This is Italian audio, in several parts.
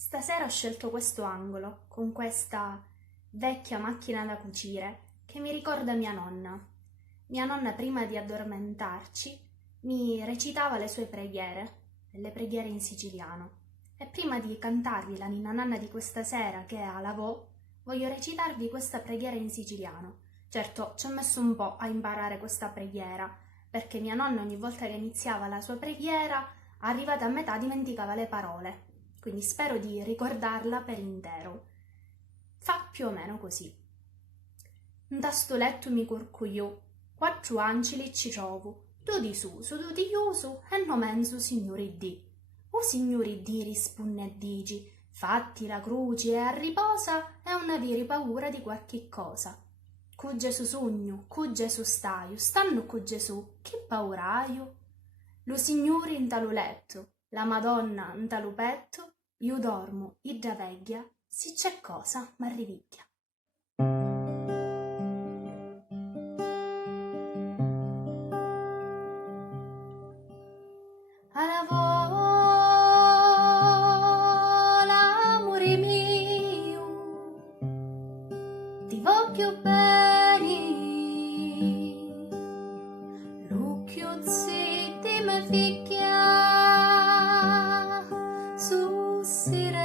Stasera ho scelto questo angolo con questa vecchia macchina da cucire che mi ricorda mia nonna. Mia nonna, prima di addormentarci, mi recitava le sue preghiere, le preghiere in siciliano. E prima di cantarvi la ninna nanna di questa sera, che è a Lavò, voglio recitarvi questa preghiera in siciliano. Certo, ci ho messo un po' a imparare questa preghiera, perché mia nonna ogni volta che iniziava la sua preghiera, arrivata a metà dimenticava le parole. Quindi spero di ricordarla per intero. Fa più o meno così. Nta sto letto mi curcuiu, quattro angeli ci trovo, due di su due di chiuso e no menzo signori di. O signori di risponde e dici, fatti la croce e a riposa e non avere paura di qualche cosa. Cu Gesù sogno, cu Gesù stanno cu Gesù, che paura aio? Lo signore in talo letto, la Madonna in talo petto, io dormo, idda veglia, se c'è cosa m'arrivicchia. L'amore mio, ti voglio bene, l'occhio zitti me ficchia su sireni.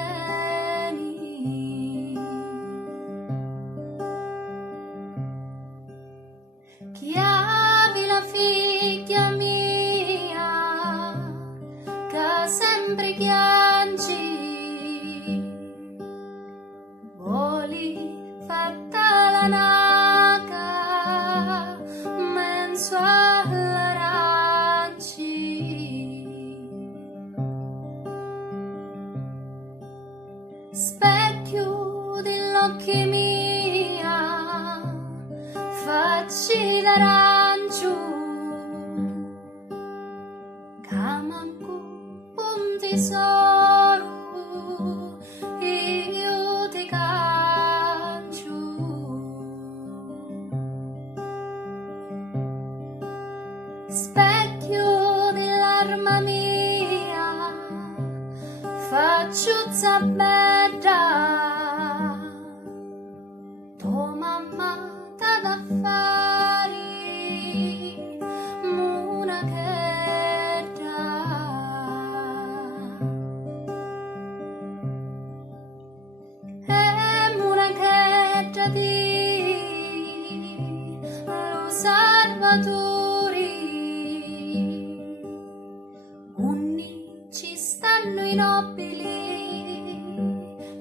Chiavi la figlia mia, che sempre piangi, voli fatta la naca, menso all'aranci. Specchio dell'occhio mia, facci d'arancio, che manco un tesoro io ti cancio. Specchio dell'arma mia, faccio zappetta, tua mamma t'ha da fare monachetta. E monachetta di lo Salvatore, unni ci stanno i nobili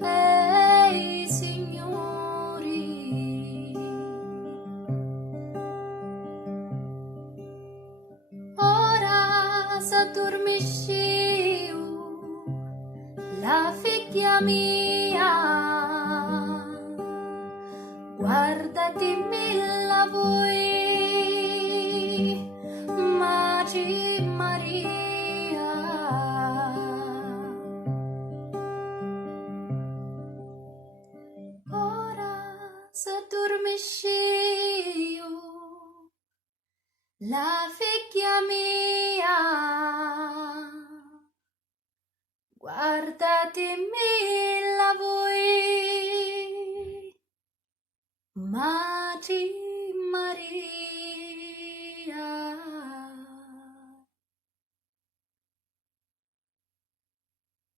e i signori. Ora s'addormisci la figlia mia, guardati milla voi, Maria. Ora s'addormisci la figlia mia, guardati milla voi, Maria.